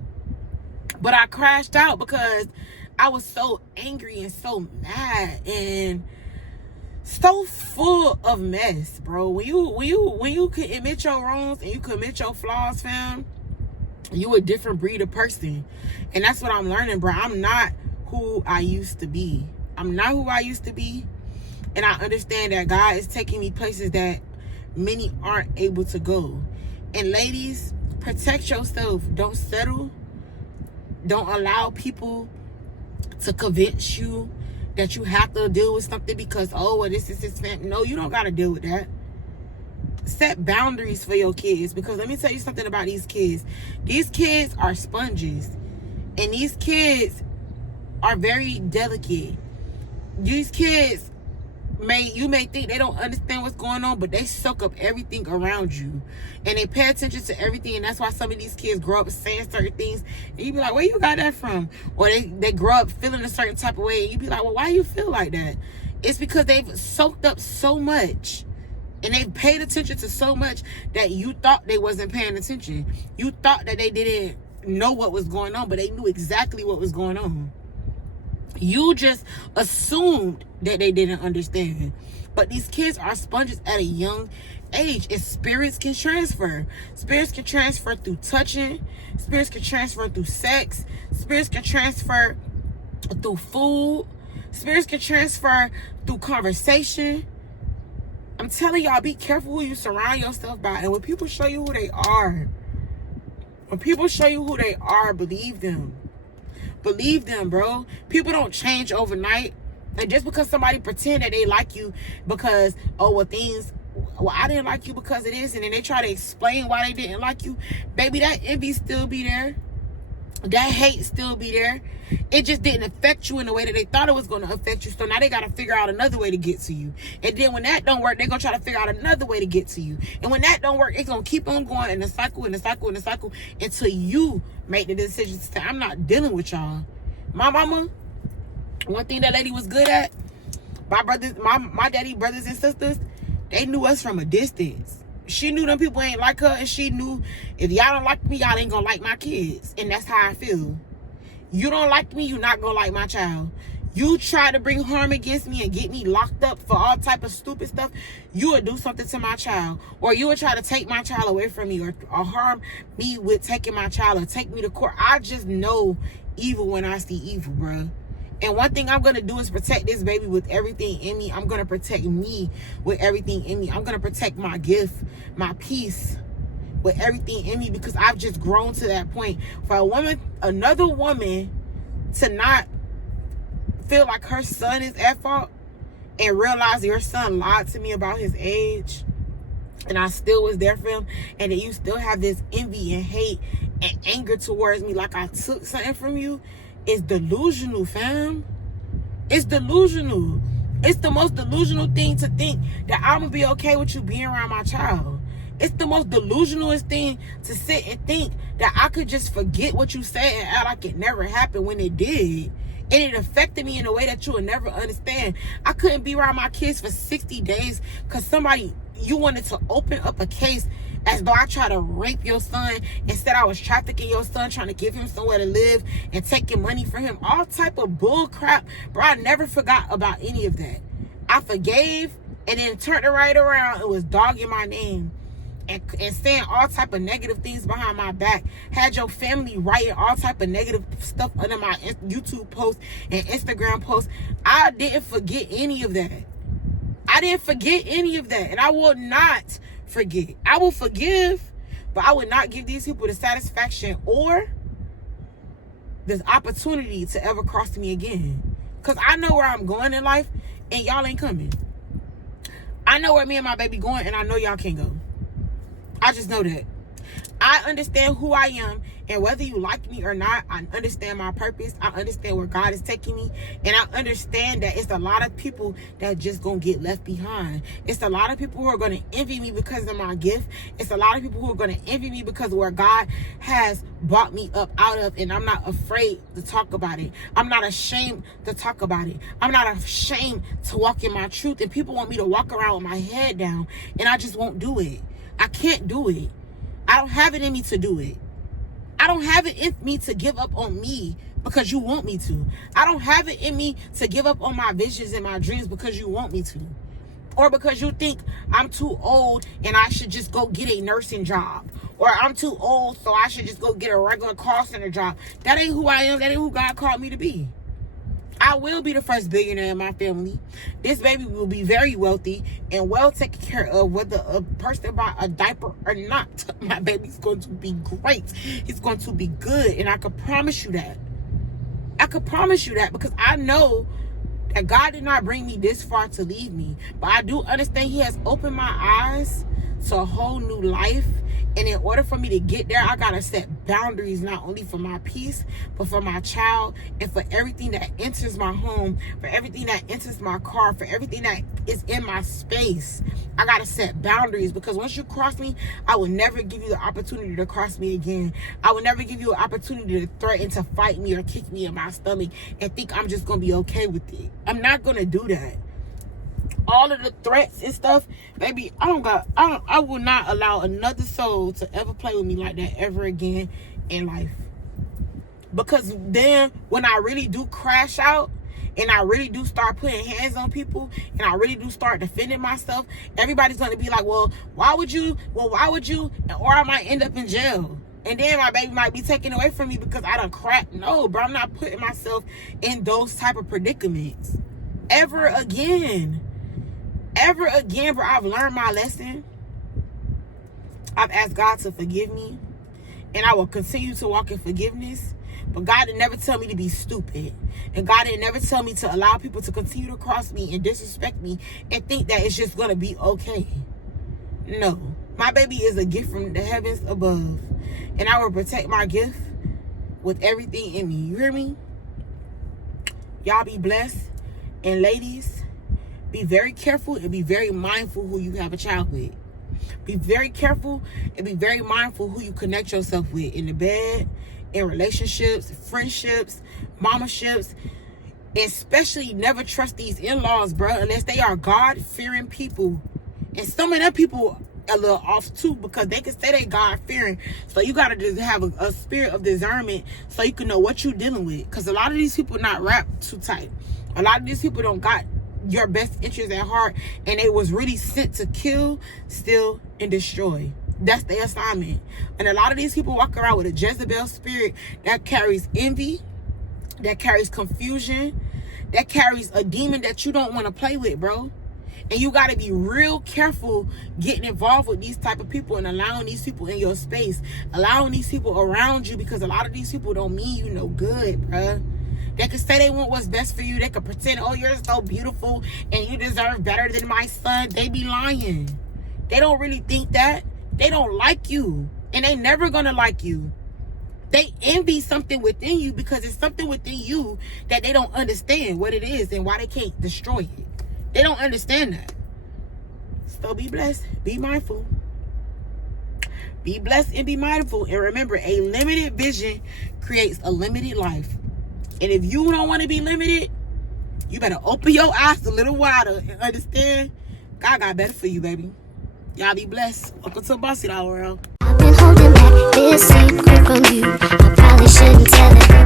But I crashed out because I was so angry and so mad and so full of mess, bro. When you can admit your wrongs and you commit your flaws, fam, you a different breed of person. And that's what I'm learning, bro. I'm not who I used to be. I'm not who I used to be. And I understand that God is taking me places that many aren't able to go. And ladies, protect yourself. Don't settle. Don't allow people to convince you that you have to deal with something because, oh, well, this is his family. No, you don't got to deal with that. Set boundaries for your kids, because let me tell you something about these kids. These kids are sponges. And these kids are very delicate. These kids, you may think they don't understand what's going on, but they soak up everything around you. And they pay attention to everything. And that's why some of these kids grow up saying certain things. And you be like, where you got that from? Or they grow up feeling a certain type of way. And you be like, well, why you feel like that? It's because they've soaked up so much and they've paid attention to so much that you thought they wasn't paying attention. You thought that they didn't know what was going on, but they knew exactly what was going on. You just assumed that they didn't understand. But these kids are sponges at a young age, and spirits can transfer. Spirits can transfer through touching. Spirits can transfer through sex. Spirits can transfer through food. Spirits can transfer through conversation. I'm telling y'all, be careful who you surround yourself by. And when people show you who they are, believe them. Believe them, bro. People don't change overnight. And just because somebody pretend that they like you because, I didn't like you because of this, and then they try to explain why they didn't like you, baby, that envy still be there. That hate still be there. It just didn't affect you in the way that they thought it was going to affect you. So now they got to figure out another way to get to you. And then when that don't work, they're going to try to figure out another way to get to you. And when that don't work, it's going to keep on going in a cycle, until you make the decision to say, I'm not dealing with y'all. My mama, one thing that lady was good at, my daddy, brothers and sisters, they knew us from a distance. She knew them people ain't like her, and she knew if y'all don't like me, y'all ain't gonna like my kids. And that's how I feel. You don't like me, you're not gonna like my child. You try to bring harm against me and get me locked up for all type of stupid stuff, you would do something to my child. Or you would try to take my child away from me, or harm me with taking my child, or take me to court. I just know evil when I see evil, bruh. And one thing I'm going to do is protect this baby with everything in me. I'm going to protect me with everything in me. I'm going to protect my gift, my peace with everything in me, because I've just grown to that point. For another woman to not feel like her son is at fault and realize your son lied to me about his age and I still was there for him, and that you still have this envy and hate and anger towards me like I took something from you, is delusional, fam. It's delusional. It's the most delusional thing to think that I'm gonna be okay with you being around my child. It's the most delusionalist thing to sit and think that I could just forget what you said and act like it never happened when it did. And it affected me in a way that you will never understand. I couldn't be around my kids for 60 days because you wanted to open up a case as though I tried to rape your son. Instead, I was trafficking your son, trying to give him somewhere to live and taking money from him. All type of bull crap. Bro, I never forgot about any of that. I forgave and then turned it right around and was dogging my name and saying all type of negative things behind my back. Had your family writing all type of negative stuff under my YouTube posts and Instagram posts. I didn't forget any of that. And I will not forget. I will forgive, but I would not give these people the satisfaction or this opportunity to ever cross me again. Because I know where I'm going in life, and y'all ain't coming. I know where me and my baby going, and I know y'all can't go. I just know that. I understand who I am, and whether you like me or not, I understand my purpose. I understand where God is taking me, and I understand that it's a lot of people that just gonna get left behind. It's a lot of people who are gonna envy me because of my gift. It's a lot of people who are gonna envy me because of where God has brought me up out of, and I'm not afraid to talk about it. I'm not ashamed to talk about it. I'm not ashamed to walk in my truth, and people want me to walk around with my head down, and I just won't do it. I can't do it. I don't have it in me to do it. I don't have it in me to give up on me because you want me to. I don't have it in me to give up on my visions and my dreams because you want me to. Or because you think I'm too old and I should just go get a nursing job. Or I'm too old so I should just go get a regular call center job. That ain't who I am. That ain't who God called me to be. I will be the first billionaire in my family. This baby will be very wealthy and well taken care of, whether a person buy a diaper or not. My baby's going to be great. He's going to be good. And I can promise you that. I can promise you that, because I know that God did not bring me this far to leave me. But I do understand He has opened my eyes to a whole new life. And in order for me to get there, I gotta set boundaries, not only for my peace, but for my child, and for everything that enters my home, for everything that enters my car, for everything that is in my space. I gotta set boundaries, because once you cross me, I will never give you the opportunity to cross me again. I will never give you an opportunity to threaten to fight me or kick me in my stomach and think I'm just gonna be okay with it. I'm not gonna do that. all of the threats and stuff, baby, I will not allow another soul to ever play with me like that ever again in life. Because then when I really do crash out and I really do start putting hands on people and I really do start defending myself, everybody's going to be like, well, why would you? Or I might end up in jail. And then my baby might be taken away from me because I done cracked. No, bro, I'm not putting myself in those type of predicaments. Ever again, bro. I've learned my lesson. I've asked God to forgive me. And I will continue to walk in forgiveness. But God didn't never tell me to be stupid. And God didn't never tell me to allow people to continue to cross me and disrespect me and think that it's just going to be okay. No. My baby is a gift from the heavens above. And I will protect my gift with everything in me. You hear me? Y'all be blessed. And ladies, be very careful and be very mindful who you have a child with. Be very careful and be very mindful who you connect yourself with in the bed, in relationships, friendships, mamaships. Especially never trust these in-laws, bro, unless they are God-fearing people. And some of them people a little off too, because they can say they God-fearing. So you gotta just have a spirit of discernment so you can know what you're dealing with. Because a lot of these people not wrapped too tight. A lot of these people don't got your best interest at heart, and they was really sent to kill, steal, and destroy. That's their assignment. And a lot of these people walk around with a Jezebel spirit that carries envy, that carries confusion, that carries a demon that you don't want to play with, bro. And you got to be real careful getting involved with these type of people and allowing these people in your space, allowing these people around you, because a lot of these people don't mean you no good, bro. They can say they want what's best for you. They can pretend, oh, you're so beautiful and you deserve better than my son. They be lying. They don't really think that. They don't like you. And they never gonna like you. They envy something within you because it's something within you that they don't understand what it is and why they can't destroy it. They don't understand that. So be blessed. Be mindful. Be blessed and be mindful. And remember, a limited vision creates a limited life. And if you don't want to be limited, you better open your eyes a little wider and understand God got better for you, baby. Y'all be blessed. Welcome to Bossy World. I've been holding back this secret from you. I probably shouldn't tell it.